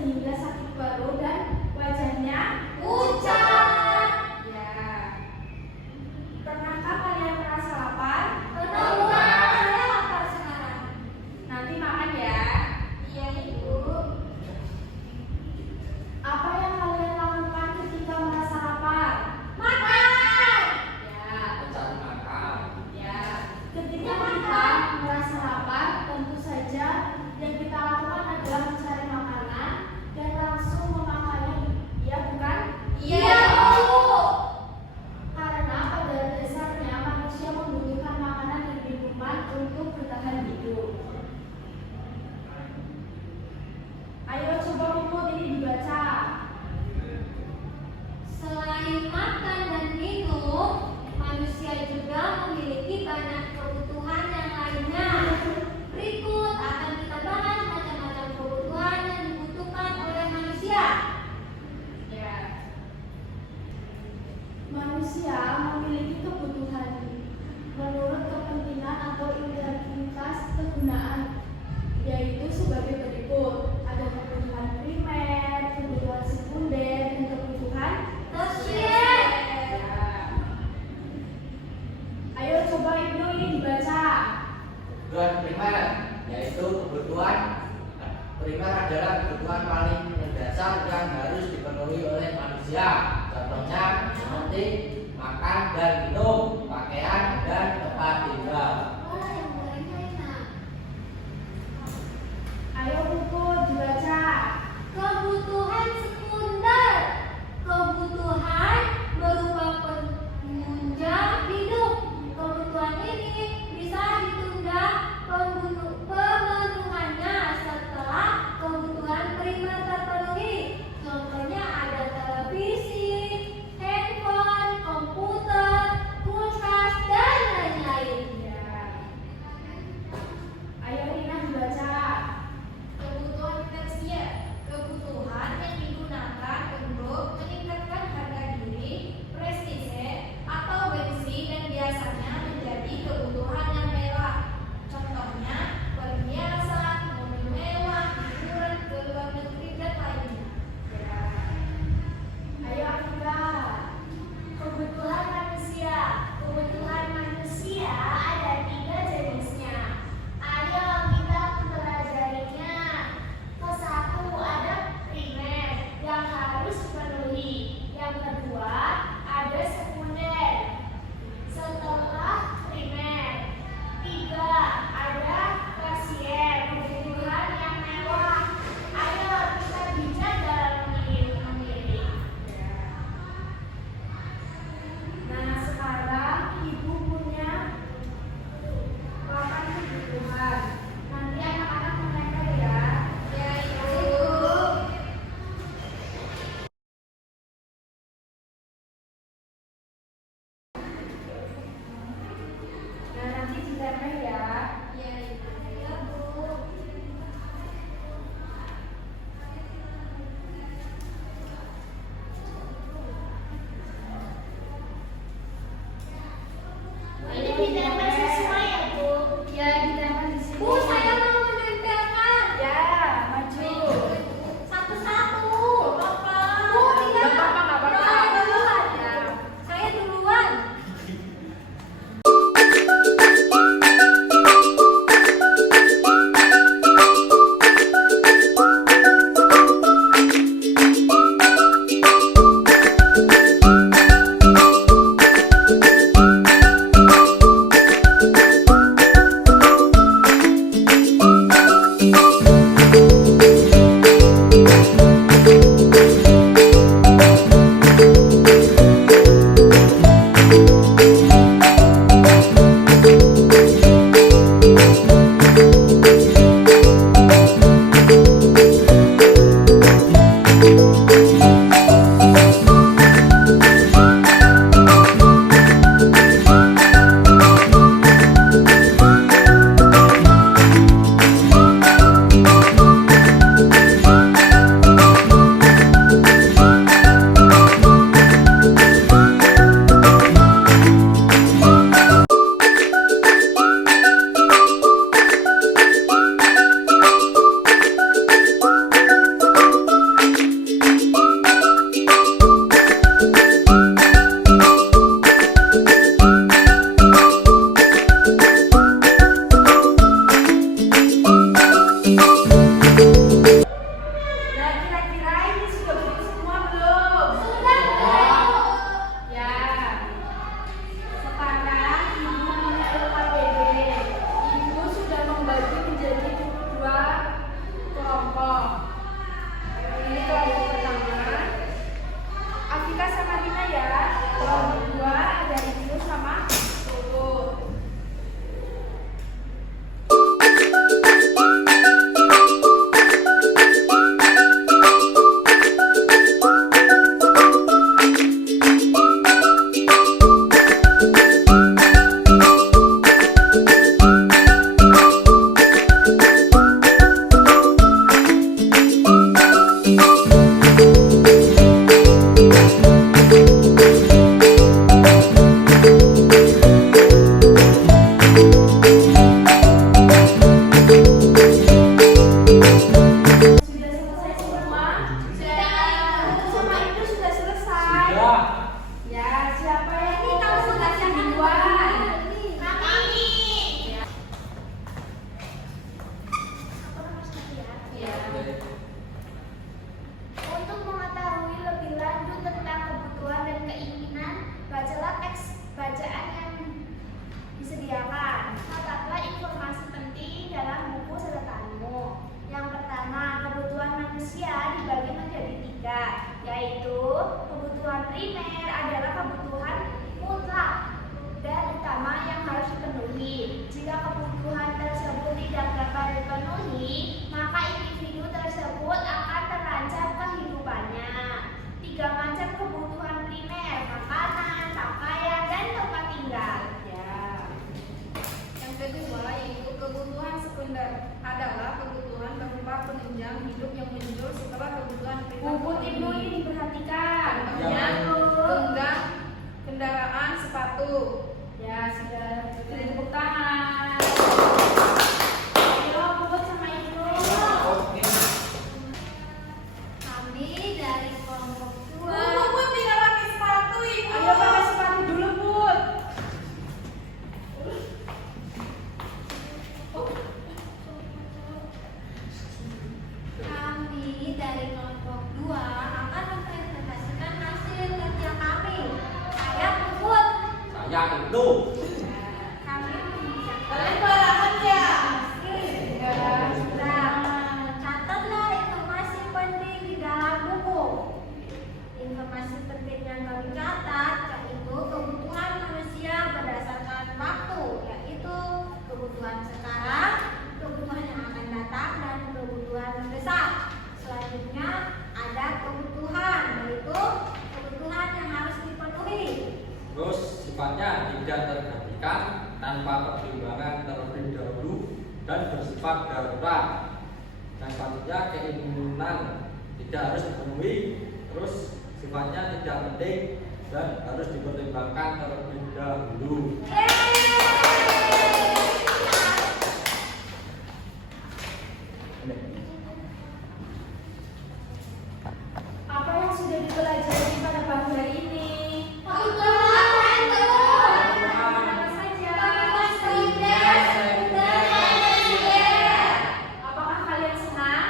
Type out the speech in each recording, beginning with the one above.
sehingga sakit perut dan wajahnya pucat. ya. Pernahkah kalian merasa lapar? Pernah, saya lapar sekarang. Nanti makan ya. Iya, Ibu. Apa yang kalian lakukan ketika merasa lapar? Makan. Ya. Mencari makan. Ya, ketika kita merasa lapar, tentu saja yang kita lakukan adalah mencari makanan dan langsung memakan primer adalah kebutuhan mutlak dan utama yang harus dipenuhi. Jika kebutuhan tersebut tidak dapat dipenuhi, maka individu tersebut akan terancam kehidupannya. 3 macam kebutuhan primer: makanan, pakaian, dan tempat tinggal. Ya. Yang kedua yaitu kebutuhan sekunder adalah kebutuhan berupa penunjang hidup yang muncul setelah kebutuhan primer. Buku Ibnu ini diperhatikan. Ya, tunggang, kendaraan, sepatu. Ya, sudah tepuk tangan. Ayo, Bud sama Ibnu. Kami dari kelompok 2. Bu, tinggal pakai sepatu, Ibu. Ayo pakai sepatu dulu, Bud. Kami dari kelompok 2 akan mempresentasikan hasil kerja kami. Saya Puput. Saya itu. Kami membicarakan Kalian balapan ya? catatlah informasi penting di dalam buku. Informasi penting yang kami catat yaitu kebutuhan manusia berdasarkan waktu, yaitu kebutuhan sekarang, kebutuhan yang akan datang, dan kebutuhan mendesak. Selanjutnya ada kebutuhan, yaitu kebutuhan yang harus dipenuhi. Terus sifatnya tidak tergantikan, tanpa pertimbangan terlebih dahulu, dan bersifat darurat. Yang selanjutnya keinginan tidak harus dipenuhi, terus sifatnya tidak penting dan harus dipertimbangkan terlebih dahulu. Apa yang sudah dipelajari pada pagi hari ini? Apakah kalian senang?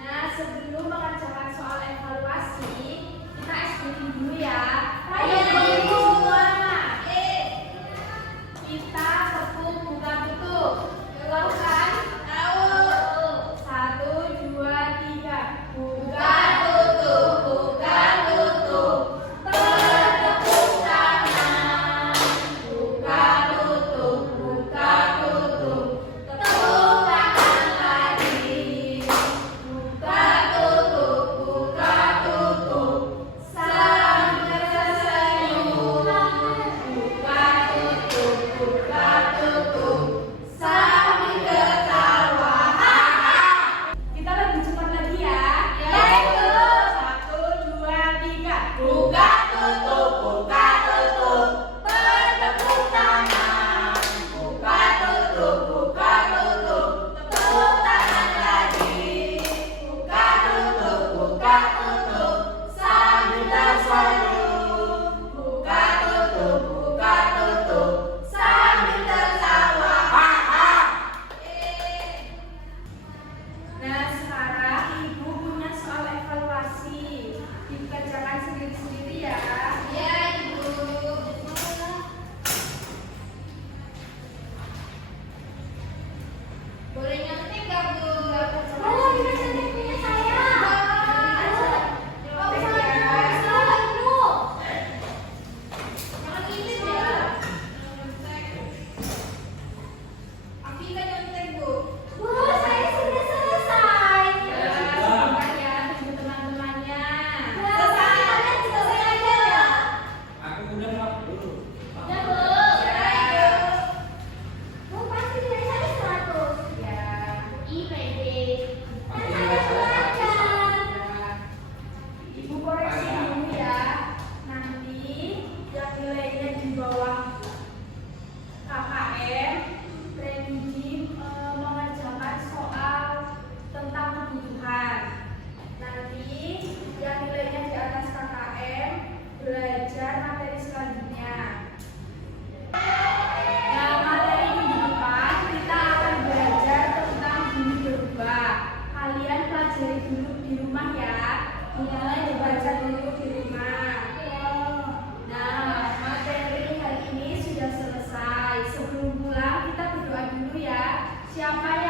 Nah, sebelum mengerjakan soal evaluasi, kita SBY dulu ya. Ayo semua. Kita tepuk buka tutup. Ulang. Tahu. 1, 2, 3. Buka tutup, buka tutup. Bertepuk tangan. Buka tutup, buka tutup. Tepuk tangan lagi. Buka tutup, buka tutup. Sambil tersenyum. Buka tutup, buka tutup. Sambil ketawa. Kita lebih cepat lagi ya. Yaitu 1, 2, 3. Buka tutup, buka tutup. Bertepuk tangan. Buka tutup, buka tutup. Tepuk tangan lagi. Buka tutup, buka tutup. Sambil tersenyum. Buka tutup, buka tutup. Sambil tertawa. Nah, sekarang Ibu punya soal evaluasi. Dikerjakan sendiri-sendiri ya. Ya, Ibu. Boleh nyontek gak, Bu? Oh, ini nyonteknya saya. Jangan gitu ya. Afika nyontek, Bu. Bu, saya sudah selesai. Ya, sebentar ya, tunggu teman-temannya. Selesai. Kalian selesai aja ya. Aku udah lah dulu. Ya, Bu. Ya. Bu, pasti nilai saya 100. Ya, IPD. Kan saya belajar. Ibu koreksi dulu ya. Nanti yang nilainya di bawah KKM, Randy mengerjakan soal tentang kebutuhan. Nanti yang nilainya di atas KKM belajar materi selanjutnya. Nah, materi minggu depan kita akan belajar tentang bumi berubah. Kalian pelajari dulu di rumah ya. Mulai dibaca dulu di rumah. Nah, materi hari ini sudah selesai. Sebelum pulang kita berdoa dulu ya. Siapa yang